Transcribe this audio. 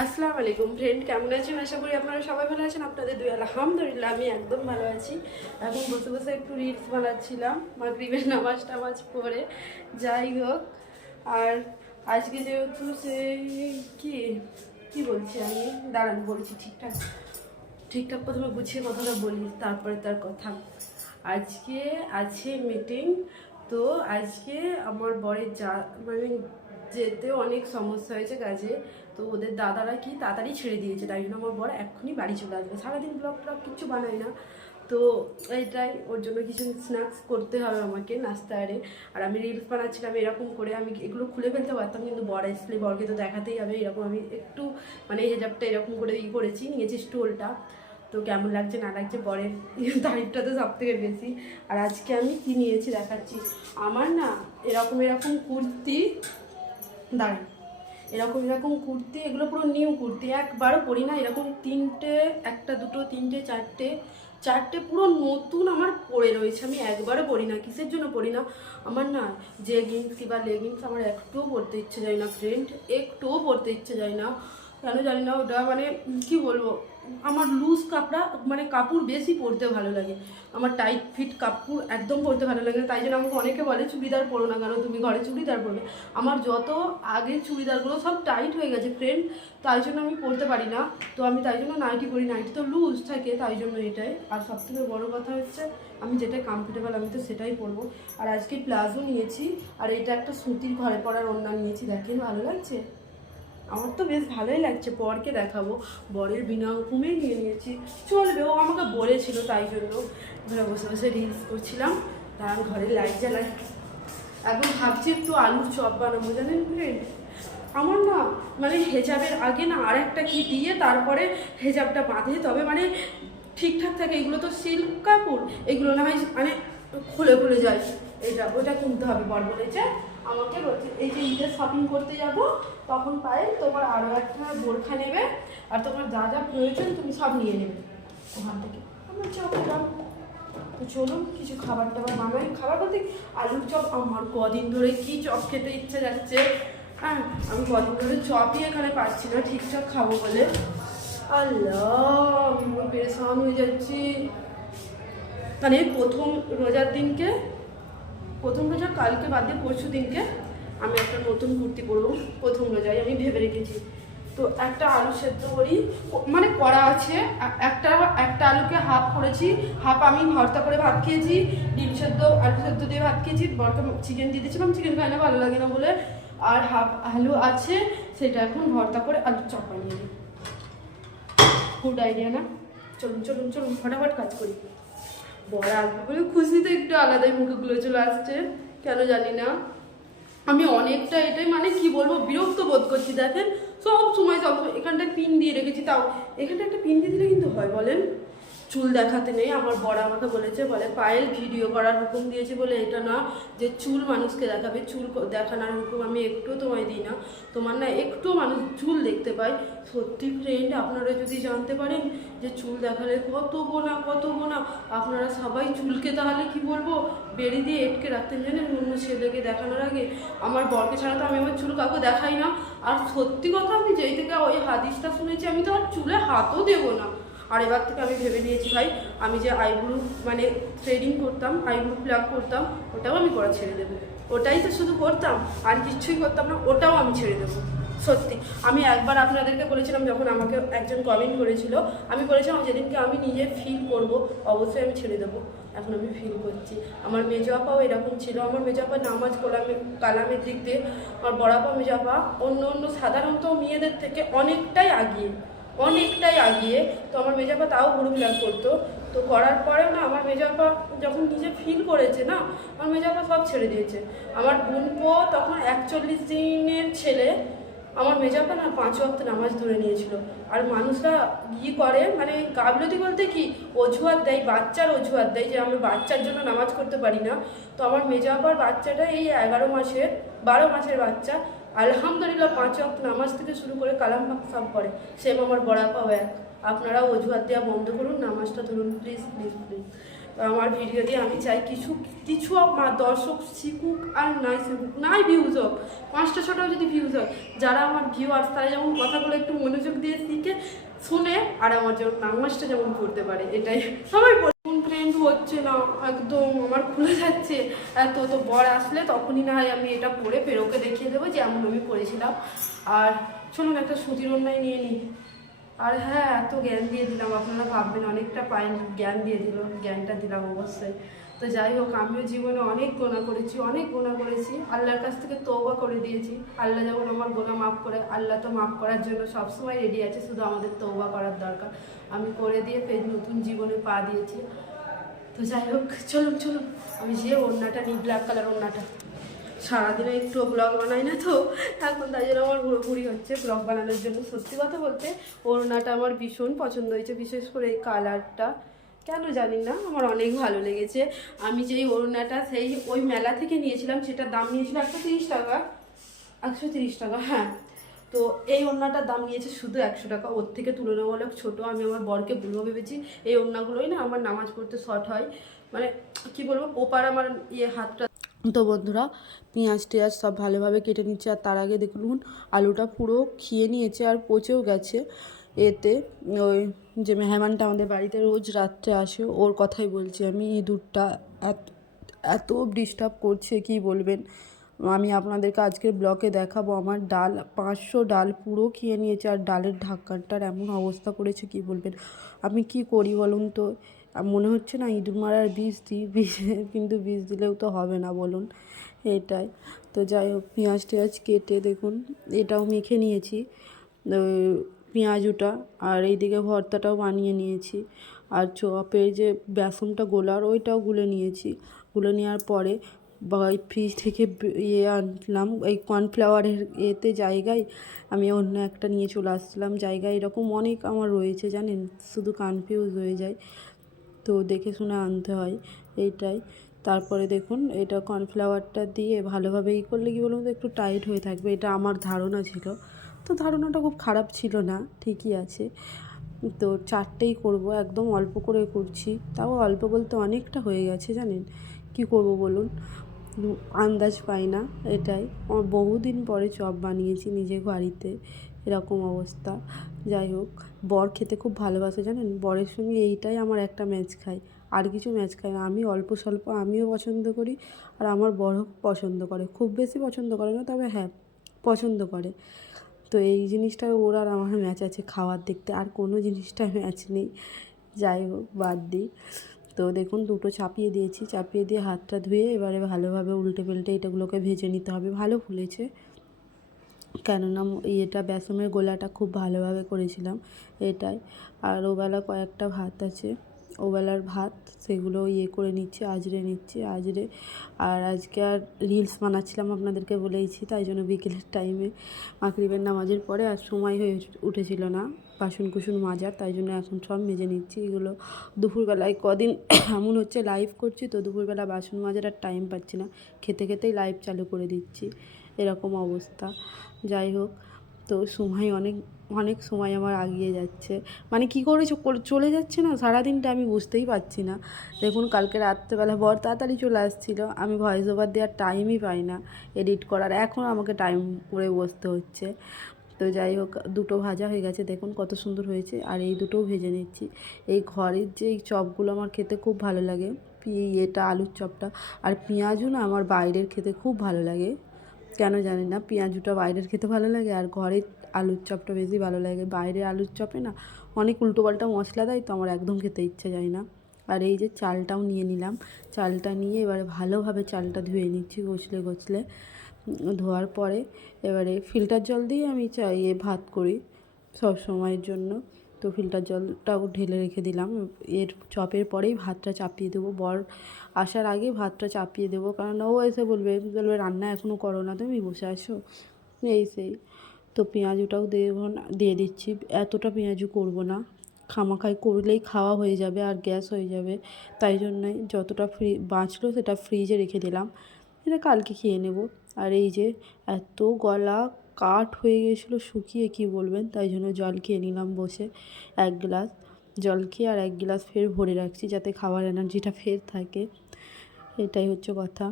আসসালামু আলাইকুম। ফ্রেন্ড কেমন আছেন? আশা করি আপনারা সবাই ভালো আছেন। আপনাদের দুই, আলহামদুলিল্লাহ, আমি একদম ভালো আছি। এখন বসে বসে একটু রিলস বানাচ্ছিলাম, মাগরিবের নামাজ টামাজ পড়ে। যাই হোক, আর আজকে যেহেতু সেই কি কি বলছি আমি? দাঁড়ান, বলছি ঠিকঠাক। ঠিকঠাক প্রথমে গুছিয়ে কথাটা বলি, তারপরে তার কথা। আজকে আছে মিটিং তো আজকে আমার বরের যা মানে যেতে অনেক সমস্যা হয়েছে কাজে। তো ওদের দাদারা কি তাড়াতাড়ি ছেড়ে দিয়েছে, তাই জন্য আমার বর এক্ষুনি বাড়ি চলে আসবে। সারাদিন ব্লগ ট্লগ কিচ্ছু বানাই না। তো এটাই ওর জন্য কিছু স্ন্যাক্স করতে হবে আমাকে নাস্তা আরে। আর আমি রিলস বানাচ্ছিলাম এরকম করে, আমি এগুলো খুলে ফেলতে পারতাম, কিন্তু বর আসলে বরকে তো দেখাতেই হবে, এরকম আমি একটু মানে হেজাবটা এরকম করে ই করেছি, নিয়েছি স্টোলটা তো কেমন লাগছে না লাগছে বরের তারিফটা তো সব থেকে বেশি। আর আজকে আমি কি নিয়েছি দেখাচ্ছি? আমার না এরকম এরকম কুর্তি। দাঁড়ান। এরকম এরকম কুর্তি, এগুলো পুরো নিউ কুর্তি। একবারও পরি না, এরকম তিনটে, একটা, দুটো, তিনটে, চারটে চারটে পুরো নতুন আমার পরে রয়েছে। আমি একবারও পরি না, কিসের জন্য পরি না? আমার না জেগিংস কিংবা লেগিংস আমার একটুও পরতে ইচ্ছে যায় না ফ্রেন্ড একটুও পরতে ইচ্ছে যায় না। কেন জানি না, ওটা মানে কি বলব? আমার লুজ কাপড়া মানে কাপড় বেশি পরতে ভালো লাগে। আমার টাইট ফিট কাপড় একদম পরতে ভালো লাগে না। তাই জন্য আমাকে অনেকে বলে, চুড়িদার পরো না কেন? তুমি ঘরে চুড়িদার পরবে। আমার যত আগের চুড়িদারগুলো সব টাইট হয়ে গেছে ফ্রেন্ড তাই জন্য আমি পরতে পারি না। তো আমি তাই জন্য নাইটি পরি। নাইটি তো লুজ থাকে, তাই জন্য এটাই। আর সবথেকে বড় কথা হচ্ছে, আমি যেটা কমফোর্টেবল আমি তো সেটাই পরবো। আর আজকে প্লাজো নিয়েছি, আর এটা একটা সুতির ঘরে পরার ওড়না নিয়েছি। দেখেন, ভালো লাগছে? আমার তো বেশ ভালোই লাগছে, বরকে দেখাবো। বরের বিনা হুকুমে নিয়ে নিয়েছি। চলবে, ও আমাকে বলেছিল তাই জন্য। ঘরে বসে বসে রিলস করছিলাম, তার ঘরে লাইট জ্বালাই। এখন ভাবছি একটু আলুর চপ বানাবো, জানেন ফ্রেন্ড আমার না মানে হেজাবের আগে না আর একটা কি দিয়ে তারপরে হেজাবটা বাঁধে। তবে মানে ঠিকঠাক থাকে, এগুলো তো সিল্ক কাপড়, এগুলো না হয় মানে খুলে খুলে যায়। এটা ওটা কিনতে হবে বর বলেছে আমাকে বলছে, এই যে ঈদের শপিং করতে যাব, তখন পায়ে তোমার আরও একটা বোরখা নেবে, আর তোমার যা যা প্রয়োজন তুমি সব নিয়ে নেবে ওখান থেকে। আমার চপ তো চলুন, কিছু খাবার টাবার বানাই। খাবার বলতে আলুর চপ, আমার কদিন ধরে কি চপ খেতে ইচ্ছে যাচ্ছে। হ্যাঁ আমি কদিন ধরে চপই এখানে পাচ্ছি না, ঠিকঠাক খাব বলে। আল্লাহ পেরেশান হয়ে যাচ্ছি। মানে প্রথম রোজার দিনকে প্রথম রোজা কালকে বাদ দিয়ে পরশু দিনকে আমি একটা নতুন কুর্তি পরবো, প্রথম রোজায় আমি ভেবে রেখেছি। তো একটা আলু সেদ্ধ করি মানে করা আছে একটা একটা আলুকে হাফ করেছি, হাফ আমি ভর্তা করে ভাত খেয়েছি, ডিম সেদ্ধ, আলু সেদ্ধ দিয়ে ভাত খেয়েছি, বরকে চিকেন দিয়ে দিয়েছিলাম, চিকেন খাই না ভালো লাগে না বলে। আর হাফ আলু আছে, সেটা এখন ভর্তা করে আলুর চপ বানিয়ে দিই গুড আইডিয়া না? চলুন চলুন চলুন, ফটাফট কাজ করি। বড় আসবে বলে খুশিতে একটু আলাদাই মুখগুলো চলে আসছে, কেন জানি না। আমি অনেকটা এটাই মানে কি বলব, বিরক্ত বোধ করছি, দেখেন। সব সময় সব এখানটায় পিন দিয়ে রেখেছি, তাও এখানটা একটা পিন দিয়ে দিলে কিন্তু হয়, বলেন। চুল দেখাতে নেই, আমার বড় আমাকে বলেছে, বলে, পায়েল, ভিডিও করার হুকুম দিয়েছে বলে, এটা না যে চুল মানুষকে দেখাবে, চুল দেখানোর হুকুম আমি একটুও তোমায় দিই না। তোমার না একটু মানুষ চুল দেখতে পায়। সত্যি ফ্রেন্ড আপনারা যদি জানতে পারেন যে চুল দেখালে কত গোনা কত গোনা, আপনারা সবাই চুলকে তাহলে কি বলব? বেড়ি দিয়ে এটকে রাখতেন জানেন অন্য ছেলেকে দেখানোর আগে। আমার বরকে ছাড়া তো আমি আমার চুল কাউকে দেখাই না। আর সত্যি কথা আমি যেই থেকে ওই হাদিসটা শুনেছি, আমি তো আর চুলে হাতও দেবো না। আর এবার থেকে আমি ভেবে নিয়েছি ভাই, আমি যে আইব্রু মানে থ্রেডিং করতাম আইব্রু প্লাগ করতাম, ওটাও আমি করা ছেড়ে দেবো। ওটাই তো শুধু করতাম, আর কিচ্ছুই করতাম না, ওটাও আমি ছেড়ে দেবো। সত্যি, আমি একবার আপনাদেরকে বলেছিলাম যখন আমাকে একজন কমেন্ট করেছিল, আমি বলেছিলাম যেদিনকে আমি নিজে ফিল করব, অবশ্যই আমি ছেড়ে দেবো। এখন আমি ফিল করছি। আমার মেজো আপাও এরকম ছিল। আমার মেজো আপা নামাজ কোলামে, কালামের দিক দিয়ে আমার বড়াপা মেজাপা অন্য অন্য সাধারণত মেয়েদের থেকে অনেকটাই আগিয়ে। অনেকটাই আগিয়ে, তো আমার মেজাপা তাও গুরু ফিলাপ করতো। তো করার পরেও না, আমার মেজাপা যখন নিজে ফিল করেছে না, আমার মেজাপা সব ছেড়ে দিয়েছে। আমার বোনপো তখন একচল্লিশ দিনের ছেলে, আমার মেজাপা না পাঁচ ওয়াক্ত নামাজ ধরে নিয়েছিল। আর মানুষরা ই করে মানে গাবলতি বলতে কি, অজুহাত দেয়, বাচ্চার অজুহাত দেয় যে আমি বাচ্চার জন্য নামাজ করতে পারি না। তো আমার মেজাপার বাচ্চাটা এই এগারো মাসের, বারো মাসের বাচ্চা আলহামদুলিল্লাহ, পাঁচ ওয়াক্ত নামাজ থেকে শুরু করে কালাম সব করে সেম আমার বড়াপাও এক আপনারাও অজুহাত দেওয়া বন্ধ করুন, নামাজটা ধরুন প্লিজ প্লিজ প্লিজ আমার ভিডিও দিয়ে আমি চাই কিছু কিছু আমার দর্শক শিখুক আর নাই শিখুক। নাই ভিউজ হোক। পাঁচটা, ছটাও যদি ভিউজ হয়, যারা আমার ভিউয়ার্স তারা যেমন কথাগুলো একটু মনোযোগ দিয়ে শিখে, শুনে, আর আমার যেমন নামাজটা যেমন পড়তে পারে, এটাই সবাই হচ্ছে না, একদম আমার খুলে যাচ্ছে। এত তো বর আসলে তখনই না হয় আমি এটা পরে ফের ওকে দেখিয়ে দেবো যে এমন আমি পড়েছিলাম। আর চলুন একটা সুতির অন্যায় নিয়ে নিই আর হ্যাঁ এত জ্ঞান দিয়ে দিলাম, আপনারা ভাববেন অনেকটা পাইন জ্ঞান দিয়ে দিল, জ্ঞানটা দিলাম অবশ্যই। তো যাই হোক, আমিও জীবনে অনেক গোনা করেছি, অনেক গোনা করেছি। আল্লাহর কাছ থেকে তৌবা করে দিয়েছি। আল্লাহ যেমন আমার গোনা মাফ করে, আল্লাহ তো মাফ করার জন্য সবসময় রেডি আছে, শুধু আমাদের তৌবা করার দরকার। আমি করে দিয়ে ফের নতুন জীবনে পা দিয়েছি। তো যাই হোক, চলুন চলুন। আমি যে ওড়নাটা নিই ব্ল্যাক কালার ওড়নাটা। সারাদিনে একটু ব্লগ বানাই না তো, এখন তাই জন্য আমার ঘুরোঘুরি হচ্ছে ব্লগ বানানোর জন্য। সত্যি কথা বলতে, ওড়নাটা আমার ভীষণ পছন্দ হয়েছে, বিশেষ করে এই কালারটা। কেন জানি না, আমার অনেক ভালো লেগেছে। আমি যেই ওড়নাটা, সেই ওই মেলা থেকে নিয়েছিলাম, সেটার দাম নিয়েছিল একশো তিরিশ টাকা। একশো তিরিশ টাকা হ্যাঁ। তো এই ওড়নাটার দাম নিয়েছে শুধু একশো টাকা। ওর থেকে তুলনামূলক ছোট। আমি আমার বরকে বলব ভেবেছি এই ওড়নাগুলোই না আমার নামাজ পড়তে শর্ট হয়। মানে কি বলব, ওপার আমার ইয়ে হাতটা তো বন্ধুরা, পেঁয়াজ টেয়াজ সব ভালোভাবে কেটে নিচ্ছে। আর তার আগে দেখুন, আলুটা পুরো খেয়ে নিয়েছে আর পচেও গেছে। এতে ওই যে মেহমানটা আমাদের বাড়িতে রোজ রাত্রে আসে, ওর কথাই বলছি আমি, এই দুধটা এত এত ডিস্টার্ব করছে, কি বলবেন? আমি আপনাদেরকে আজকের ব্লকে দেখাবো। আমার ডাল, পাঁচশো ডাল পুরো খেয়ে নিয়েছে আর ডালের ঢাকানটার এমন অবস্থা করেছে কি বলবেন? আমি কি করি বলুন তো? মনে হচ্ছে না ইঁদুর মারার বিষ দিই বিষ কিন্তু বিষ দিলেও তো হবে না বলুন। এটাই। তো যাই হোক, পেঁয়াজ টেয়াজ কেটে দেখুন, এটাও মেখে নিয়েছি। পেঁয়াজুটা আর এইদিকে ভর্তাটাও বানিয়ে নিয়েছি। আর চপের যে বেসনটা গোলার, ওইটাও গুলে নিয়েছি। গুলে নেওয়ার পরে ফ্রিজ থেকে ইয়ে আনলাম, এই কর্নফ্লাওয়ারের এতে জায়গায় আমি অন্য একটা নিয়ে চলে আসলাম। জায়গায় এরকম অনেক আমার রয়েছে জানেন, শুধু কনফিউজ হয়ে যায়। তো দেখে শুনে আনতে হয়, এইটাই। তারপরে দেখুন, এটা কর্নফ্লাওয়ারটা দিয়ে ভালোভাবে ই করলে কি বলুন তো, একটু টাইট হয়ে থাকবে, এটা আমার ধারণা ছিল। তো ধারণাটা খুব খারাপ ছিল না, ঠিকই আছে। তো চারটেই করব, একদম অল্প করে করছি। তাও অল্প বলতে অনেকটা হয়ে গেছে জানেন। কি করব বলুন? আন্দাজ পাই না, এটাই। আমার বহুদিন পরে চপ বানিয়েছি নিজে বাড়িতে, এরকম অবস্থা। যাই হোক, বর খেতে খুব ভালোবাসে, জানেন? বরের সঙ্গে এইটাই আমার একটা ম্যাচ খায়। আর কিছু ম্যাচ খায় না। আমি অল্প স্বল্প, আমিও পছন্দ করি আর আমার বড়ও পছন্দ করে। খুব বেশি পছন্দ করে না, তবে হ্যাঁ পছন্দ করে। তো এই জিনিসটা ওর আর আমার ম্যাচ আছে খাওয়ার দেখতে। আর কোনো জিনিসটা ম্যাচ নেই। যাই হোক, বাদ দিই। তো দেখুন দুটো চাপিয়ে দিয়েছি। চাপিয়ে দিয়ে হাতটা ধুয়ে এবারে ভালোভাবে উল্টে পাল্টে এটাগুলোকে ভেজে নিতে হবে। ভালো ফুলেছে। কেননা এটা বেসনের গোলাটা খুব ভালোভাবে করেছিলাম এটাই। আর ওবেলা কয়েকটা ভাত আছে। ওবেলার ভাত সেগুলো ইয়ে করে নিচ্ছি, আজরে নিচ্ছি, আজরে। আর আজকে আর রিলস বানাচ্ছিলাম আপনাদেরকে বলেইছি, তাই জন্য বিকেলের টাইমে মাকরিবের নামাজের পরে আর সময় হয়ে উঠেছিল না। বাসন কুসুন মাজার তাই জন্য এখন সব মেজে নিচ্ছি। এগুলো দুপুরবেলায় কদিন এমন হচ্ছে লাইভ করছি, তো দুপুরবেলা বাসন মাজার আর টাইম পাচ্ছি না। খেতে খেতেই লাইভ চালু করে দিচ্ছি। এরকম অবস্থা। যাই হোক, তো সময় অনেক অনেক সময় আমার আগিয়ে যাচ্ছে। মানে কী করে চলে যাচ্ছে না? সারাদিনটা আমি বুঝতেই পারছি না। দেখুন, কালকে রাত্রেবেলা বর তাড়াতাড়ি চলে আসছিল। আমি ভয়েস ওভার দেওয়ার টাইমই পাই না। এডিট করার, এখন আমাকে টাইম করে বসতে হচ্ছে। তো যাই হোক, দুটো ভাজা হয়ে গেছে। দেখুন কত সুন্দর হয়েছে। আর এই দুটোও ভেজে নিচ্ছি। এই ঘরের যে চপগুলো আমার খেতে খুব ভালো লাগে এটা আলুর চপটা। আর পেঁয়াজও না আমার বাইরের খেতে খুব ভালো লাগে। কেন জানি না, পেঁয়াজুটা বাইরের খেতে ভালো লাগে আর ঘরের আলুর চপটা বেশি ভালো লাগে। বাইরের আলুর চপে না অনেক উল্টোপাল্টা মশলা দেয়, তো আমার একদম খেতে ইচ্ছে যায় না। আর এই যে চালটাও নিয়ে নিলাম। চালটা নিয়ে এবারে ভালোভাবে চালটা ধুয়ে নিচ্ছি গোছলে গোছলে ধোয়ার পরে এবারে ফিল্টার জল দিয়ে আমি চাইয়ে ভাত করি সব সময়ের জন্য। তো ফিল্টার জলটাও ঢেলে রেখে দিলাম। এর চপের পরেই ভাতটা চাপিয়ে দেবো। বর আসার আগে ভাতটা চাপিয়ে দেবো। কারণ ও এসে বলবে বলবে, রান্না এখনও করো না তুমি, বসে আসো এই সেই। তো পেঁয়াজুটাও দেবো দিয়ে দিচ্ছি। এতটা পেঁয়াজু করব না। খামাখাই করলেই খাওয়া হয়ে যাবে আর গ্যাস হয়ে যাবে। তাই জন্যই যতটা ফ্রি বাঁচলো সেটা ফ্রিজে রেখে দিলাম। এটা কালকে খেয়ে নেব। আর এই যে এত গলা কাঠ হয়ে গেছিল শুকিয়ে, কি বলবেন? তাই জন্য জল খেয়ে নিলাম বসে এক গ্লাস। জল খেয়ে আর এক গ্লাস ফের ভরে রাখছি যাতে খাবার এনার্জিটা ফের থাকে। এটাই হচ্ছে কথা।